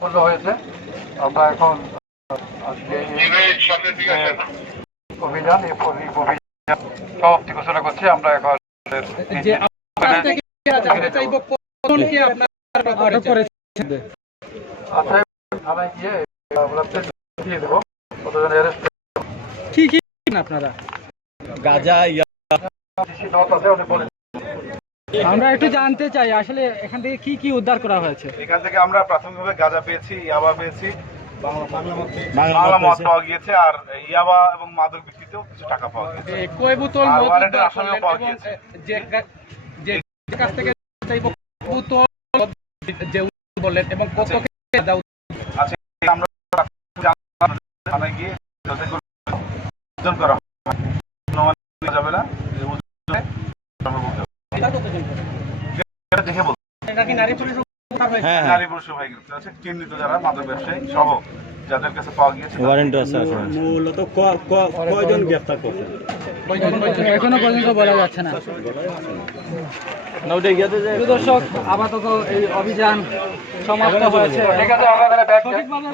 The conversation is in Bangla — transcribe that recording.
পূর্ণ হয়েছে। আমরা এখন আজকে অভিযান এই অভিযান সমাপ্তি ঘোষণা করছি। আমরা এখন যে আপনার থেকে জানতে চাইব কতজনকে আপনারা আটক করেছেন আচ্ছা থানায় গিয়ে দিয়ে দেবো। কতজন অ্যারেস্ট কি কি আপনারা? গাজা ইয়া। নট আছে উনি বলে আমরা একটু জানতে চাই আসলে এখান থেকে কি কি উদ্ধার করা হয়েছে? এখান থেকে আমরা প্রাথমিকভাবে গাঁজা পেয়েছি ইয়াবা পেয়েছি বাংলা মদ পাওয়া গিয়েছে আর ইয়াবা এবং মাদক বিক্রিতেও কিছু টাকা পাওয়া গেছে কয় বোতল ওয়ারেন্টের আসামিও পাওয়া গিয়েছে। যে যে কাছ থেকে চাইব বোতল যে উনি এবং কত দাও আচ্ছা আমরা থানায় গিয়ে যাতে করে ওজন করা অনুমান করা যাবে না। দেখে? হ্যাঁ হ্যাঁ। নারী পুরুষ উভয় গ্রেপ্তার আছে চিহ্নিত যারা মাদক ব্যবসায়ী সহ যাদের কাছে পাওয়া গিয়েছে ওয়ারেন্ট আছে মূলত কয়জন গ্রেফতার করছেন এখনও পর্যন্ত বলা যাচ্ছে না। দর্শক আপাতত এই অভিযান সমাপ্ত হয়েছে। সঠিকভাবে